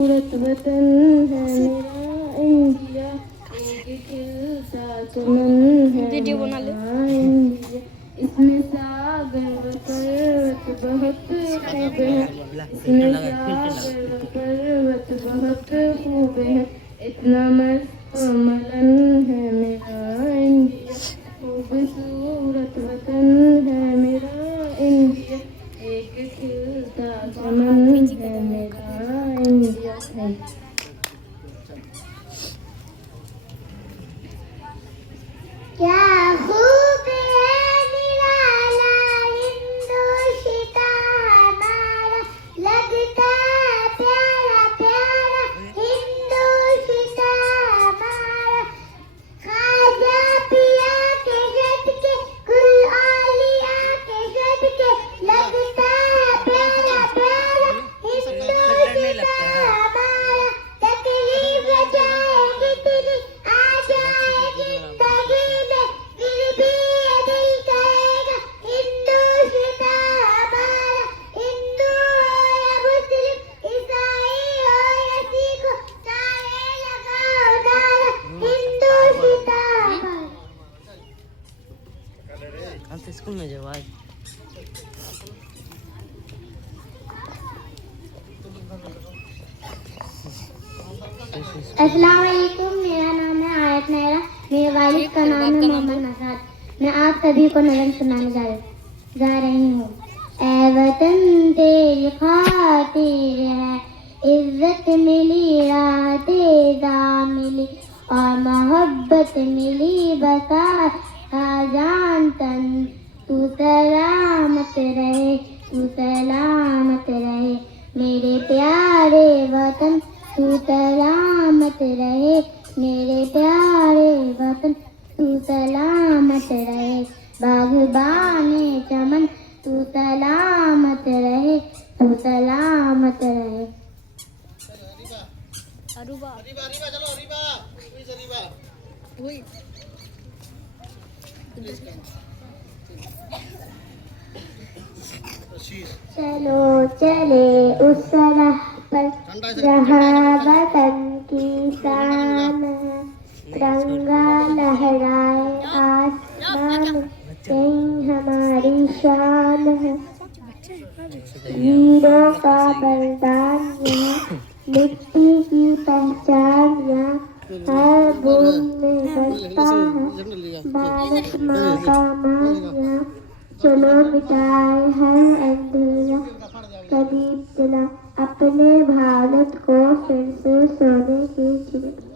सूरत वतन है मेरा इंडिया, एक खिलता चमन है मेरा इंडिया। इसमें सागर व पर्वत बहुत खूब है, इसमें सागर व पर्वत बहुत खूब है। इतना मस्त मलन है मेरा इंडिया, खूबसूरत वतन है मेरा इंडिया, एक खिलता चमन है मेरा इंडिया। क्या खूब है निराला हिंदुस्तान हमारा, लगता प्यारा प्यारा हिंदुस्तान हमारा। ख्वाजा पिया के सदके कुल औलिया के सदके, लगता प्यारा प्यारा हिंदुस्तान हमारा। तकलीफ जाए कितनी आ जाए जिंदगी में, फिर भी ये दिल कहेगा हिंदुस्तान हमारा। हिंदू हो या मुस्लिम, ईसाई हो या सिख, सारे लगाओ नारा हिंदुस्तान हमारा। स्कूल में जाओ आज। अस्सलाम वालेकुम, मेरा नाम है आयत मेहरा, मेरे वालिद का नाम है मोहम्मद नसाद। मैं आप सभी को नज़म सुनाने जा रही हूँ। ऐ वतन तेरी खातिर है इज्जत मिली, राहते दा मिली और मोहब्बत मिली बता जान तन। तू सलामत रहे, तू सलामत रहे मेरे प्यारे वतन, तू सलामत रहे मेरे प्यारे वतन, तू सलामत रहे बागबाने चमन, तू सलामत रहे, तू सलामत रहे। अरुबा अरीबा अरीबा चलो अरीबा प्लीज अरीबा वही चलो चले उस राह पर जहाँ वतन की शान है, तिरंगा लहराए आसमान, यही हमारी शान है। वीरों का बलिदान यहाँ, मिट्टी की पहचान यहाँ, हर बूंद में बसता है भारत माँ का मान यहाँ। चलो मिटाए हर अंधेरा, करीब दिला अपने भारत को फिर से सोने की चिड़िया।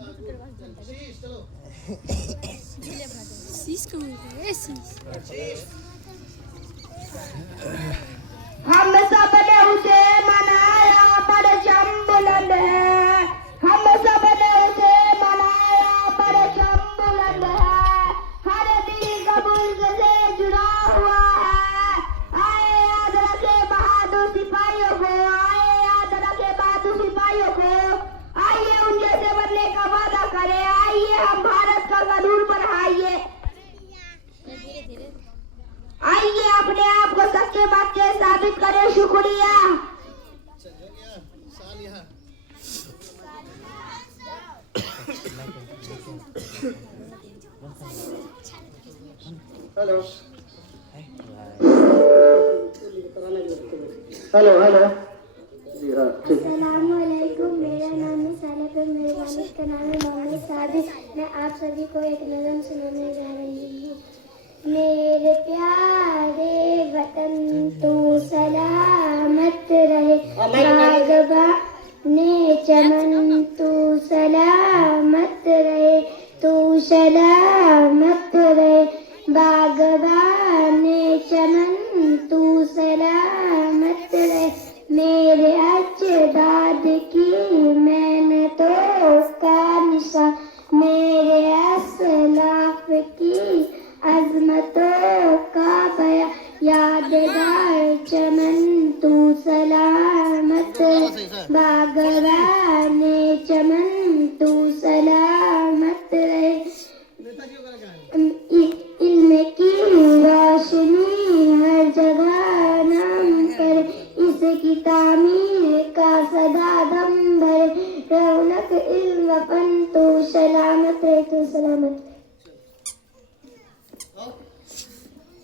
हम सब ने उसे मनाया परचम बुलंद है, हम सब ने उसे मनाया परचम बुलंद है, हर दिल कबूल से जुड़ा हुआ है। आए याद रखे बहादुर सिपाहियों को, आए याद रखे बहादुर सिपाहियों को, आइए उन जैसे बनने का वादा करें, आइए हम भारत का कानून बढ़ाइए, आइए अपने आप को सच्चे बच्चे साबित करें। शुक्रिया। हेलो हेलो हेलो जी हाँ अस्सलाम वालेकुम, मेरा नाम है सालिक, मेरे वालिद का नाम है मोहम्मद सादिक। मैं आप सभी को एक नज़म सुनाने जा रही हूँ। मेरे प्यारे वतन तू सलामत रहे, बागबाने चमन तू सलामत रहे, तू सलामत रहे बागबाने चमन तू सलामत रहे। मेरे अजदाद की मेहनतों का निशान, मेरे असलाफ की अजमतों का बया, यादगार चमन तू सलामत बागबाने चमन तू सलामत रहे। इल्म की रोशनी है वतन तू सलामत रहे, तू सलामत रहे।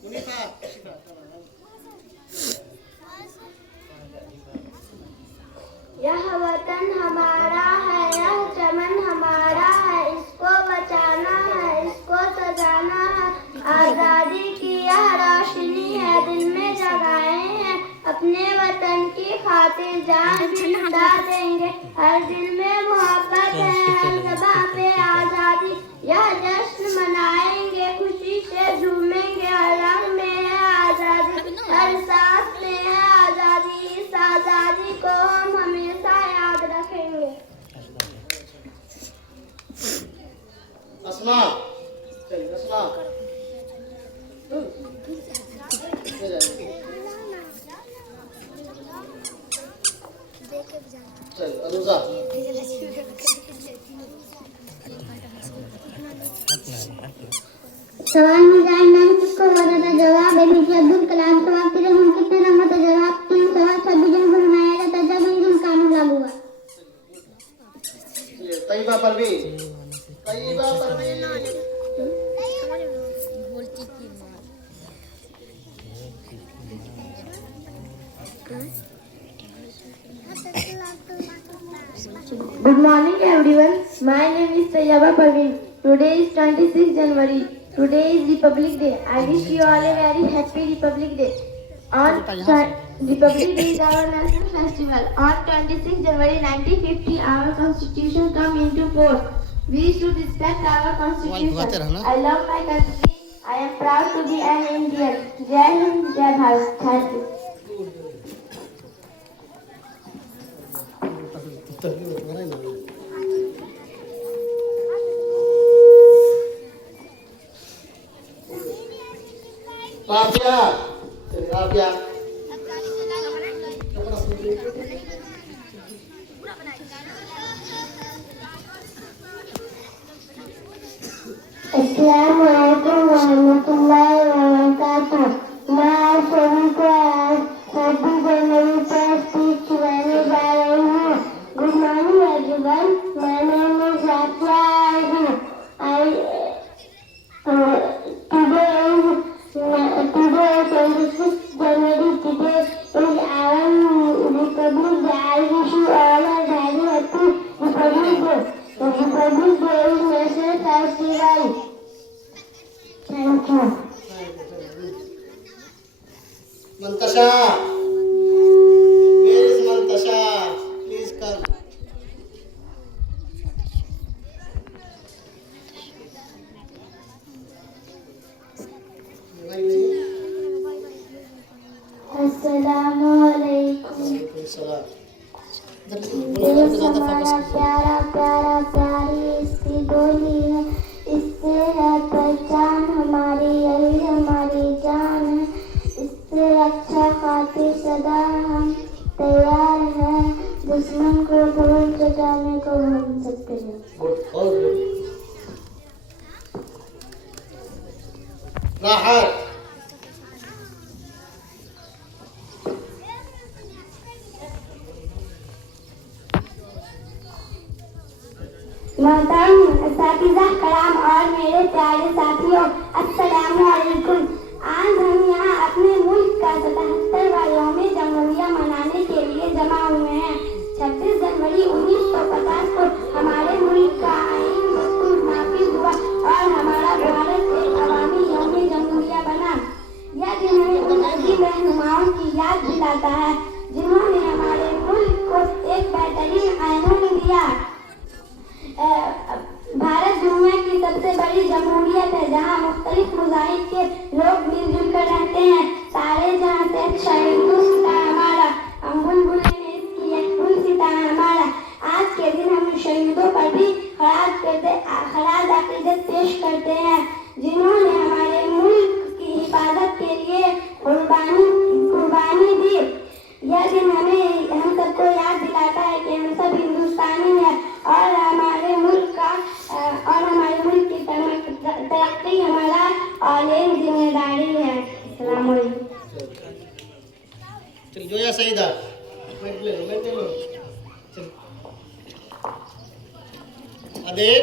मुनीफा यह वतन हमारा है, यह चमन हमारा है, इसको बचाना है, इसको सजाना है। आजादी की यह रोशनी है, दिल में जगाए हैं, अपने वतन की खातिर जान भी लुटा देंगे। हर दिल में मोहब्बत है, हर ज़बां पे आजादी, यह जश्न मनाएंगे, खुशी से झूमेंगे। हर रंग में है आजादी, हर सांस में है आजादी, इस आजादी को हम हमेशा याद रखेंगे। अस्मा चल अस्मा चल अनुजा सवाल में जानना है किसको बता था जवाब एपीजे अब्दुल कलाम। सवाल के जब हम कितने रंगों का जवाब 3 सवाल 26 जून को मनाया जाता है जब इंडियन कानून लागू हुआ। Taiba Parveen Taiba Parveen Good morning everyone. My name is Tayyaba Parveen. Today is 26 January. Today is Republic Day. I wish you all a very happy Republic Day. Republic Day is our national festival. On 26 January 1950, our constitution came into force. We should respect our constitution. I love my country. I am proud to be an Indian. Jai Hind, Jai Bharat. Thank you. Rabia Rabia अस्सलाम वालेकुम रहमतुल्लाहि व बरकातुहू। मैं आप सभी को आज 26 जनवरी पर स्पीच सुनाने जा रही हूँ। Good morning everyone, my name is Rabia Azmi. Today 26 January, today is our Republic Day. I wish you all a very happy Republic Day. The Republic Day is national festival. Thank you. Mantasha, where is Mantasha? Please come. अस्सलामु अलैकुम। देश हमारा प्यारा प्यारा प्यारी इसकी बोली है, इससे है पहचान हमारी, यही हमारी जान है। इससे रक्षा खातिर सदा हम तैयार हैं, दुश्मन को भूल चुकाने को हम सकते हैं। राहत मोहतरम असातिज़ा कराम और मेरे प्यारे साथियों, अस्सलामु अलैकुम। आज हम यहाँ अपने मुल्क का 77वां यौम जमहूरिया मनाने के लिए जमा हुए हैं। 26 जनवरी 1950 को हमारे मुल्क का आईन दस्तूर नाफिज हुआ और हमारा भारत एक अवामी यौम जमहूरिया बना। यह दिन हमें उन अजीम रहनुमाओं की याद दिलाता है जिन्होंने हमारे मुल्क को एक बेहतरीन कानून दिया। भारत दुनिया की सबसे बड़ी जमहूरियत है जहाँ मुख्तलिफ मज़ाहिब के लोग मिलजुल कर रहते हैं। सारे जहाँ से शहीदुस्ता हमारा, हम बुलबुलें ने इसकी एक फूल सिता हमारा। आज के दिन हम शहीदों पर भी खराज अक़ीदत पेश करते हैं जिन्होंने हमारे मुल्क की हिफाजत के लिए कुर्बानी दी। यह दिन हम सबको याद दिलाता है कि हम सब हिंदुस्तानी हैं और हमारे मुल्क की तरक्की हमारा औलेन जिम्मेदारी है। अस्सलाम वालेकुम। चल जोया सईदा बैठ ले चल Adil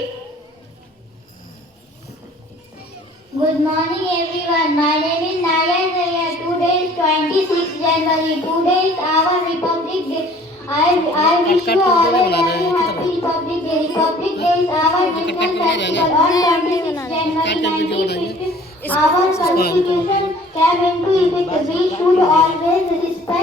Good morning everyone. My name is Nayan Zaya. Today is 26 January. Today is our Republic Day. I wish you all a very happy Republic Day. Republic Day is our national festival on 26 January 1950. Our constitution came into effect. We should always respect